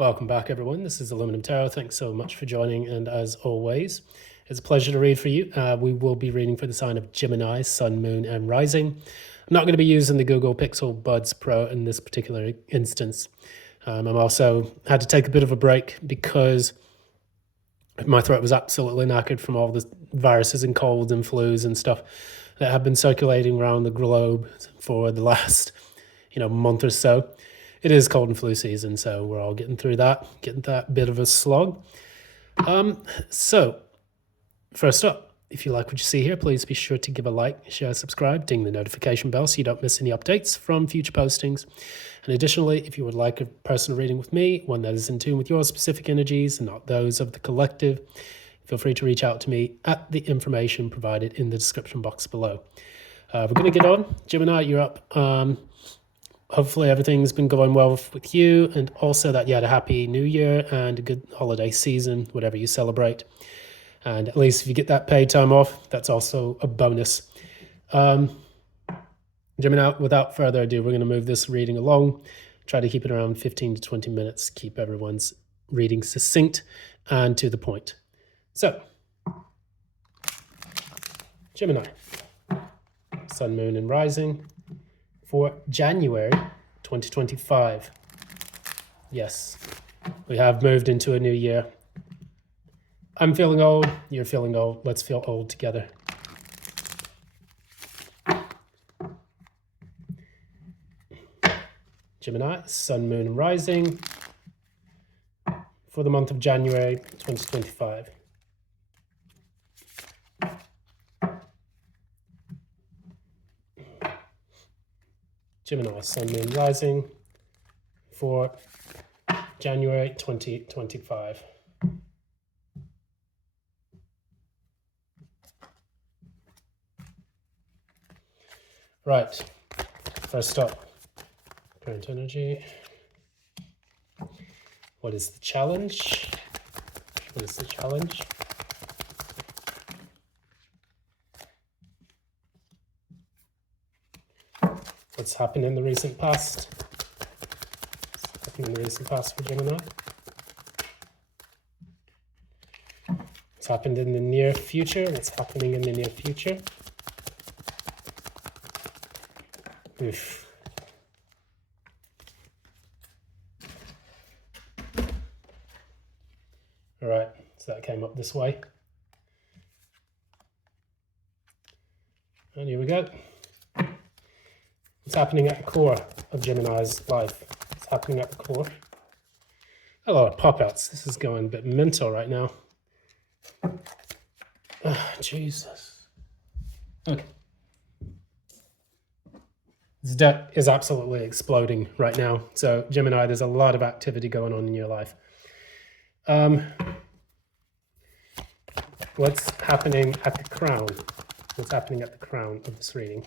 Welcome back, everyone. This is Aluminum Tarot. Thanks so much for joining, and as always, it's a pleasure to read for you. We will be reading for the sign of Gemini, Sun, Moon, and Rising. I'm not going to be using the Google Pixel Buds Pro in this particular instance. I'm also had to take a bit of a break because my throat was absolutely knackered from all the viruses and colds and flus and stuff that have been circulating around the globe for the last, month or so. It is cold and flu season, so we're all getting through that, getting that bit of a slog. So, first up, if you like what you see here, please be sure to give a like, share, subscribe, ding the notification bell so you don't miss any updates from future postings. And additionally, if you would like a personal reading with me, one that is in tune with your specific energies and not those of the collective, feel free to reach out to me at the information provided in the description box below. We're going to get on. Gemini, you're up. Hopefully everything's been going well with you, and also that you had a happy new year and a good holiday season, whatever you celebrate. And at least if you get that paid time off, that's also a bonus. Gemini, without further ado, we're going to move this reading along. Try to keep it around 15 to 20 minutes. Keep everyone's reading succinct and to the point. So, Gemini, Sun, Moon, and Rising for January 2025. Yes, we have moved into a new year. I'm feeling old, you're feeling old. Let's feel old together. Gemini, Sun, Moon, and Rising for the month of January 2025. Gemini, Sun, Moon, Rising for January 2025. Right, first up, current energy. What is the challenge? What is the challenge? What's happened in the recent past? What's happened in the recent past for Gemini? What's happened in the near future? What's happening in the near future? Oof. All right, so that came up this way. And here we go. What's happening at the core of Gemini's life? What's happening at the core? A lot of pop-outs. This is going a bit mental right now. Oh, Jesus. Okay. This deck is absolutely exploding right now. So, Gemini, there's a lot of activity going on in your life. What's happening at the crown? What's happening at the crown of this reading?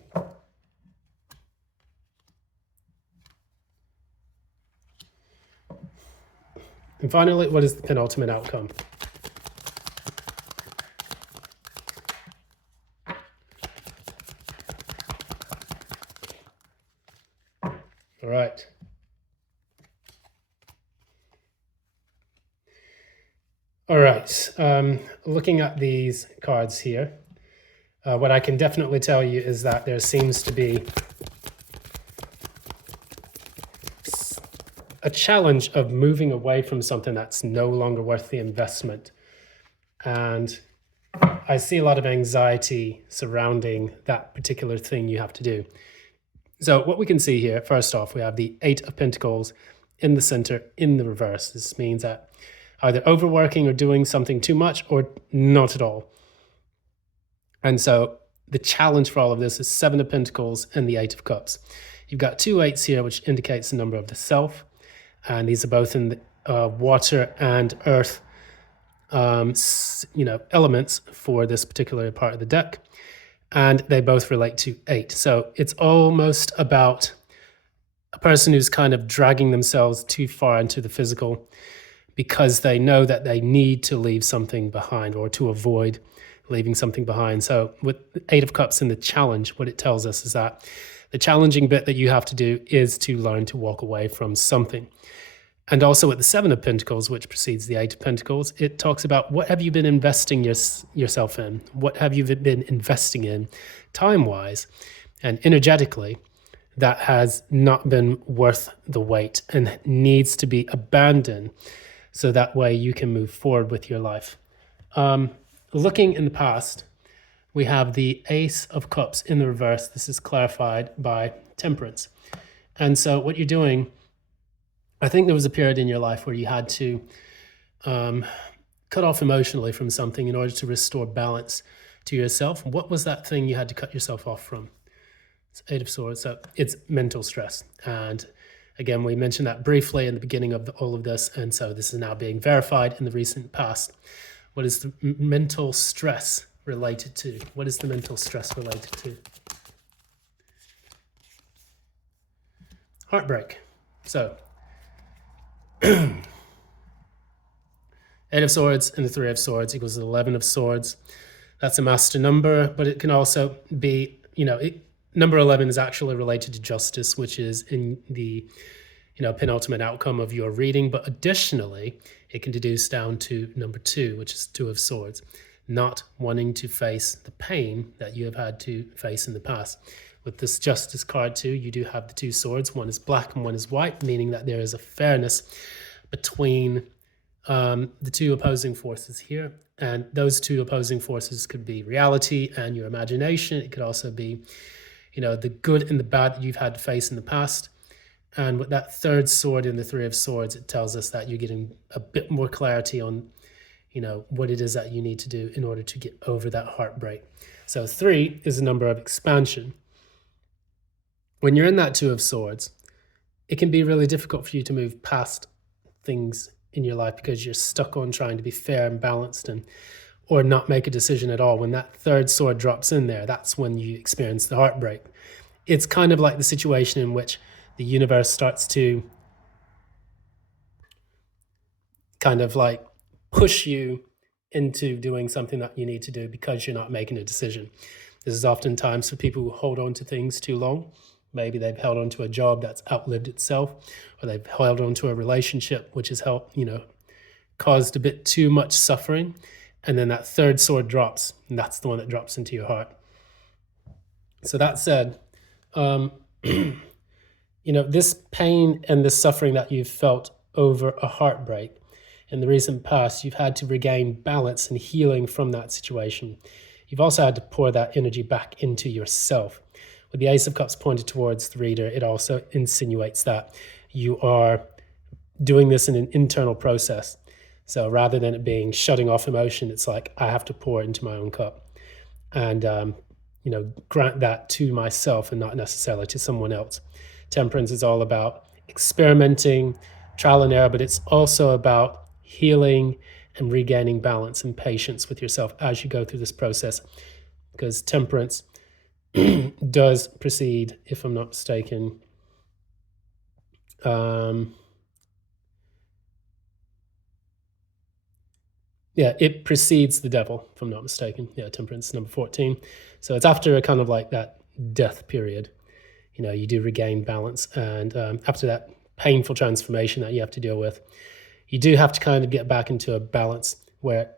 And finally, what is the penultimate outcome? All right. All right. Looking at these cards here, what I can definitely tell you is that there seems to be a challenge of moving away from something that's no longer worth the investment. And I see a lot of anxiety surrounding that particular thing you have to do. So what we can see here, first off, we have the Eight of Pentacles in the center in the reverse. This means that either overworking or doing something too much or not at all. And so the challenge for all of this is Seven of Pentacles and the Eight of Cups. You've got two eights here, which indicates the number of the self. And these are both in the water and earth, elements for this particular part of the deck. And they both relate to 8. So it's almost about a person who's kind of dragging themselves too far into the physical because they know that they need to leave something behind or to avoid leaving something behind. So with the Eight of Cups in the challenge, what it tells us is that the challenging bit that you have to do is to learn to walk away from something. And also at the Seven of Pentacles, which precedes the Eight of Pentacles, it talks about what have you been investing yourself in? What have you been investing in time-wise and energetically that has not been worth the wait and needs to be abandoned so that way you can move forward with your life. Looking in the past, we have the Ace of Cups in the reverse. This is clarified by Temperance. And so what you're doing, I think there was a period in your life where you had to cut off emotionally from something in order to restore balance to yourself. What was that thing you had to cut yourself off from? It's Eight of Swords. So it's mental stress. And again, we mentioned that briefly in the beginning of all of this. And so this is now being verified in the recent past. What is the mental stress related to? What is the mental stress related to? Heartbreak. So Eight of Swords and the Three of Swords equals 11 of Swords. That's a master number, but it can also be, number 11 is actually related to justice, which is in the, penultimate outcome of your reading. But additionally, it can deduce down to number 2, which is Two of Swords, not wanting to face the pain that you have had to face in the past. With this Justice card too, you do have the two swords. One is black and one is white, meaning that there is a fairness between the two opposing forces here. And those two opposing forces could be reality and your imagination. It could also be, the good and the bad that you've had to face in the past. And with that third sword in the Three of Swords, it tells us that you're getting a bit more clarity on, what it is that you need to do in order to get over that heartbreak. So 3 is a number of expansion. When you're in that Two of Swords, it can be really difficult for you to move past things in your life because you're stuck on trying to be fair and balanced or not make a decision at all. When that third sword drops in there, that's when you experience the heartbreak. It's kind of like the situation in which the universe starts to kind of like push you into doing something that you need to do because you're not making a decision. This is oftentimes for people who hold on to things too long. Maybe they've held on to a job that's outlived itself, or they've held on to a relationship which has helped, caused a bit too much suffering. And then that third sword drops, and that's the one that drops into your heart. So that said, this pain and this suffering that you've felt over a heartbreak in the recent past, you've had to regain balance and healing from that situation. You've also had to pour that energy back into yourself. With the Ace of Cups pointed towards the reader, it also insinuates that you are doing this in an internal process. So rather than it being shutting off emotion, it's like I have to pour it into my own cup and, grant that to myself and not necessarily to someone else. Temperance is all about experimenting, trial and error, but it's also about healing and regaining balance and patience with yourself as you go through this process. Because Temperance does precede, if I'm not mistaken, it precedes the devil, if I'm not mistaken. Temperance, number 14. So it's after a kind of like that death period. You do regain balance. And after that painful transformation that you have to deal with, you do have to kind of get back into a balance where,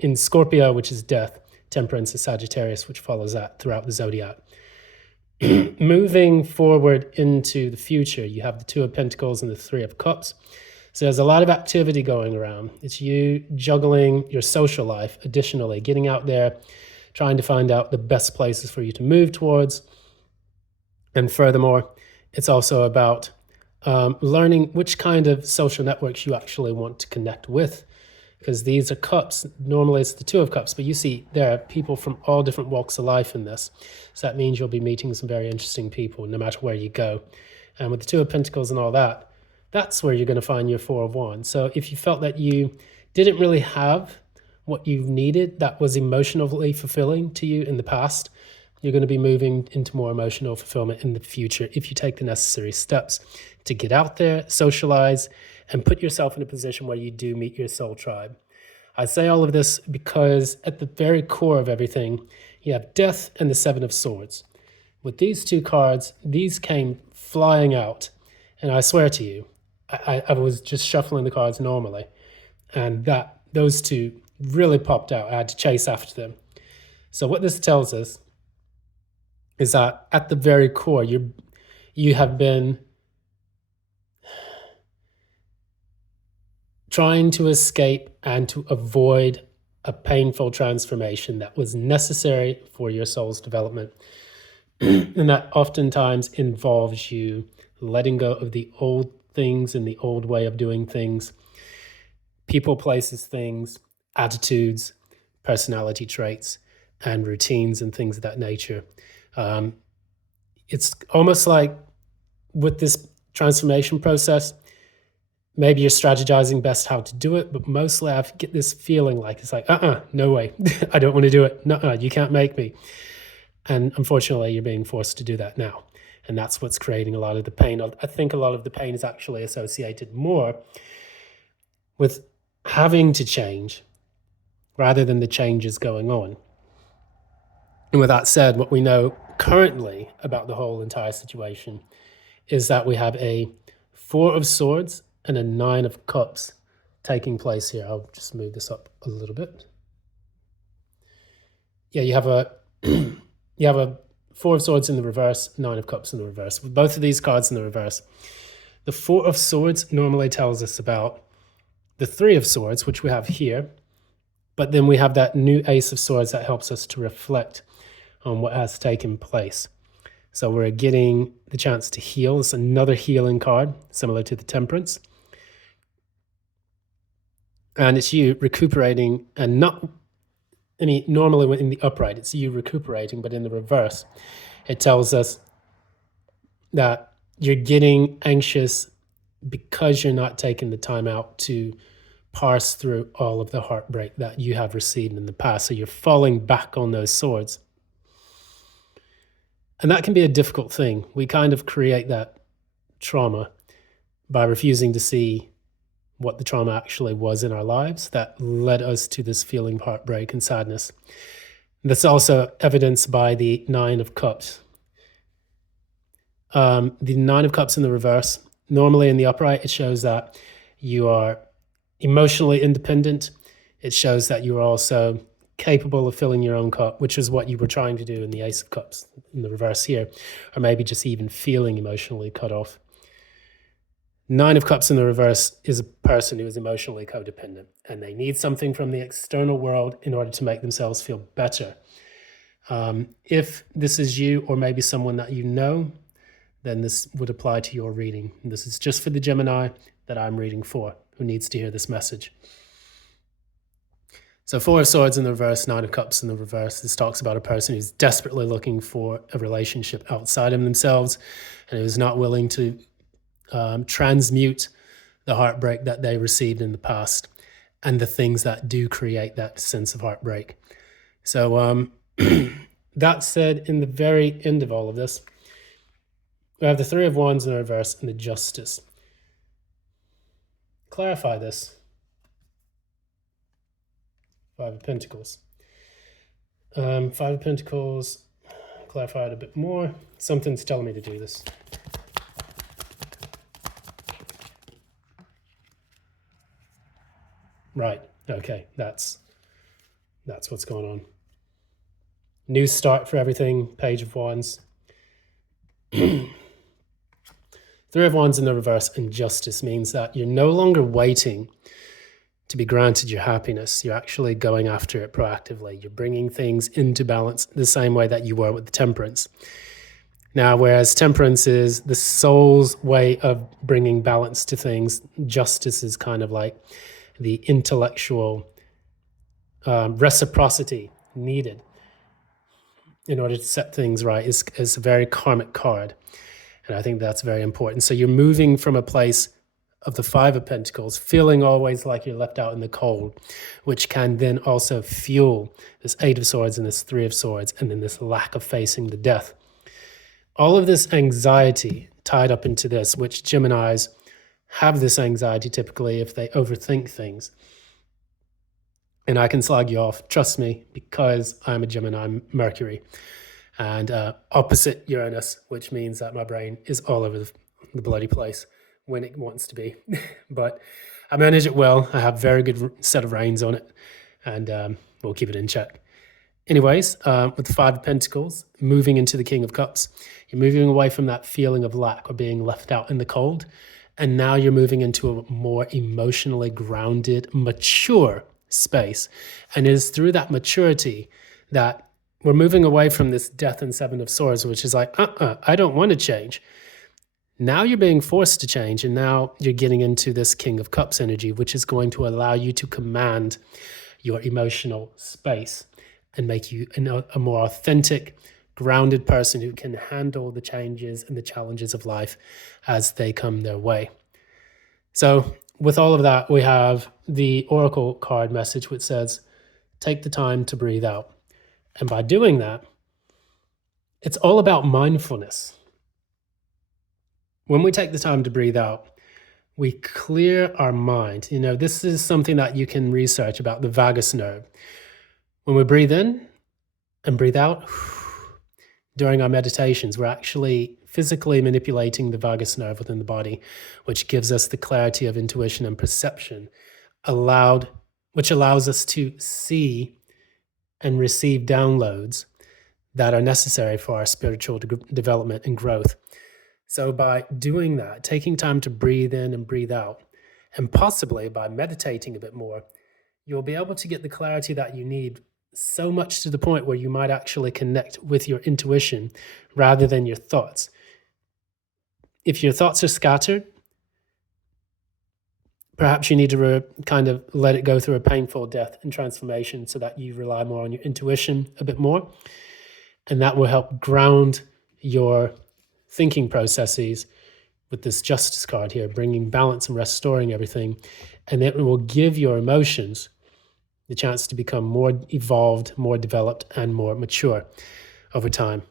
in Scorpio, which is death, Temperance is Sagittarius, which follows that throughout the zodiac. Moving forward into the future, you have the Two of Pentacles and the Three of Cups. So there's a lot of activity going around. It's you juggling your social life, additionally, getting out there, trying to find out the best places for you to move towards. And furthermore, it's also about learning which kind of social networks you actually want to connect with. Because these are cups. Normally it's the Two of Cups, but you see there are people from all different walks of life in this. So that means you'll be meeting some very interesting people no matter where you go. And with the Two of Pentacles and all that, that's where you're going to find your Four of Wands. So if you felt that you didn't really have what you needed that was emotionally fulfilling to you in the past, you're going to be moving into more emotional fulfillment in the future if you take the necessary steps to get out there, socialize, and put yourself in a position where you do meet your soul tribe. I say all of this because at the very core of everything, you have death and the Seven of Swords. With these two cards, these came flying out. And I swear to you, I was just shuffling the cards normally, and those two really popped out. I had to chase after them. So what this tells us is that at the very core, you have been trying to escape and to avoid a painful transformation that was necessary for your soul's development. And that oftentimes involves you letting go of the old things and the old way of doing things, people, places, things, attitudes, personality traits, and routines and things of that nature. It's almost like with this transformation process, maybe you're strategizing best how to do it, but mostly I get this feeling like it's like, no way. I don't want to do it. No, you can't make me. And unfortunately, you're being forced to do that now. And that's what's creating a lot of the pain. I think a lot of the pain is actually associated more with having to change rather than the changes going on. And with that said, what we know currently about the whole entire situation is that we have a 4 of Swords and a 9 of Cups taking place here. I'll just move this up a little bit. Yeah, you have a 4 of Swords in the reverse, 9 of Cups in the reverse. With both of these cards in the reverse, the 4 of Swords normally tells us about the 3 of Swords, which we have here, but then we have that new Ace of Swords that helps us to reflect on what has taken place. So we're getting the chance to heal. It's another healing card, similar to the Temperance. And it's you recuperating, and not, I mean, normally in the upright, it's you recuperating, but in the reverse, it tells us that you're getting anxious because you're not taking the time out to parse through all of the heartbreak that you have received in the past. So you're falling back on those swords. And that can be a difficult thing. We kind of create that trauma by refusing to see what the trauma actually was in our lives that led us to this feeling of heartbreak and sadness. That's also evidenced by the 9 of Cups. The 9 of Cups in the reverse, normally in the upright, it shows that you are emotionally independent. It shows that you are also capable of filling your own cup, which is what you were trying to do in the Ace of Cups in the reverse here, or maybe just even feeling emotionally cut off. 9 of Cups in the reverse is a person who is emotionally codependent, and they need something from the external world in order to make themselves feel better. If this is you or maybe someone that you know, then this would apply to your reading. And this is just for the Gemini that I'm reading for, who needs to hear this message. So 4 of Swords in the reverse, 9 of Cups in the reverse. This talks about a person who's desperately looking for a relationship outside of themselves and who's not willing to transmute the heartbreak that they received in the past and the things that do create that sense of heartbreak. So that said, in the very end of all of this, we have the 3 of Wands in the reverse and the Justice. Clarify this. 5 of Pentacles. 5 of Pentacles, clarify it a bit more. Something's telling me to do this. Right, okay, that's what's going on. New start for everything, Page of Wands. 3 of Wands in the reverse and Justice means that you're no longer waiting to be granted your happiness. You're actually going after it proactively. You're bringing things into balance the same way that you were with the Temperance. Now, whereas Temperance is the soul's way of bringing balance to things, Justice is kind of like the intellectual reciprocity needed in order to set things right. Is a very karmic card. And I think that's very important. So you're moving from a place of the 5 of Pentacles, feeling always like you're left out in the cold, which can then also fuel this 8 of Swords and this 3 of Swords, and then this lack of facing the death. All of this anxiety tied up into this, which Geminis have this anxiety typically if they overthink things. And I can slag you off, trust me, because I'm a Gemini Mercury and opposite Uranus, which means that my brain is all over the bloody place when it wants to be. But I manage it well. I have very good set of reins on it, and we'll keep it in check. Anyways, with the Five of Pentacles, moving into the King of Cups, you're moving away from that feeling of lack or being left out in the cold. And now you're moving into a more emotionally grounded, mature space. And it is through that maturity that we're moving away from this Death and Seven of Swords, which is like, I don't want to change. Now you're being forced to change. And now you're getting into this King of Cups energy, which is going to allow you to command your emotional space and make you a more authentic, grounded person who can handle the changes and the challenges of life as they come their way. So with all of that, we have the Oracle card message, which says, take the time to breathe out. And by doing that, it's all about mindfulness. When we take the time to breathe out, we clear our mind. You know, this is something that you can research about the vagus nerve. When we breathe in and breathe out during our meditations, we're actually physically manipulating the vagus nerve within the body, which gives us the clarity of intuition and perception, which allows us to see and receive downloads that are necessary for our spiritual development and growth. So by doing that, taking time to breathe in and breathe out, and possibly by meditating a bit more, you'll be able to get the clarity that you need, so much to the point where you might actually connect with your intuition rather than your thoughts. If your thoughts are scattered, perhaps you need to kind of let it go through a painful death and transformation so that you rely more on your intuition a bit more. And that will help ground your thinking processes with this Justice card here, bringing balance and restoring everything. And it will give your emotions the chance to become more evolved, more developed, and more mature over time.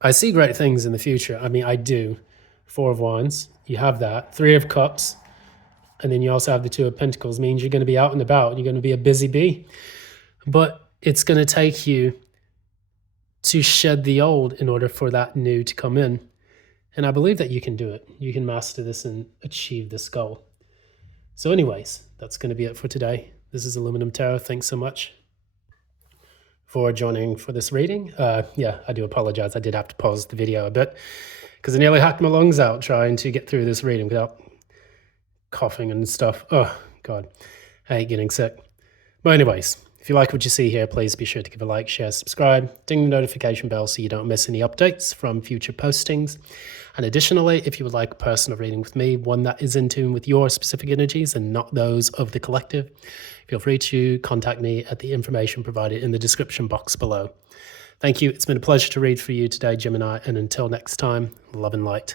I see great things in the future. I mean, I do. Four of Wands, you have that. Three of Cups, and then you also have the Two of Pentacles, means you're going to be out and about. You're going to be a busy bee. But it's going to take you to shed the old in order for that new to come in. And I believe that you can do it. You can master this and achieve this goal. So anyways, that's going to be it for today. This is Aluminum Tarot. Thanks so much for joining for this reading. Yeah, I do apologize. I did have to pause the video a bit because I nearly hacked my lungs out trying to get through this reading without coughing and stuff. Oh, God, I hate getting sick. But anyways, if you like what you see here, please be sure to give a like, share, subscribe, ding the notification bell so you don't miss any updates from future postings. And additionally, if you would like a personal reading with me, one that is in tune with your specific energies and not those of the collective, feel free to contact me at the information provided in the description box below. Thank you. It's been a pleasure to read for you today, Gemini. And until next time, love and light.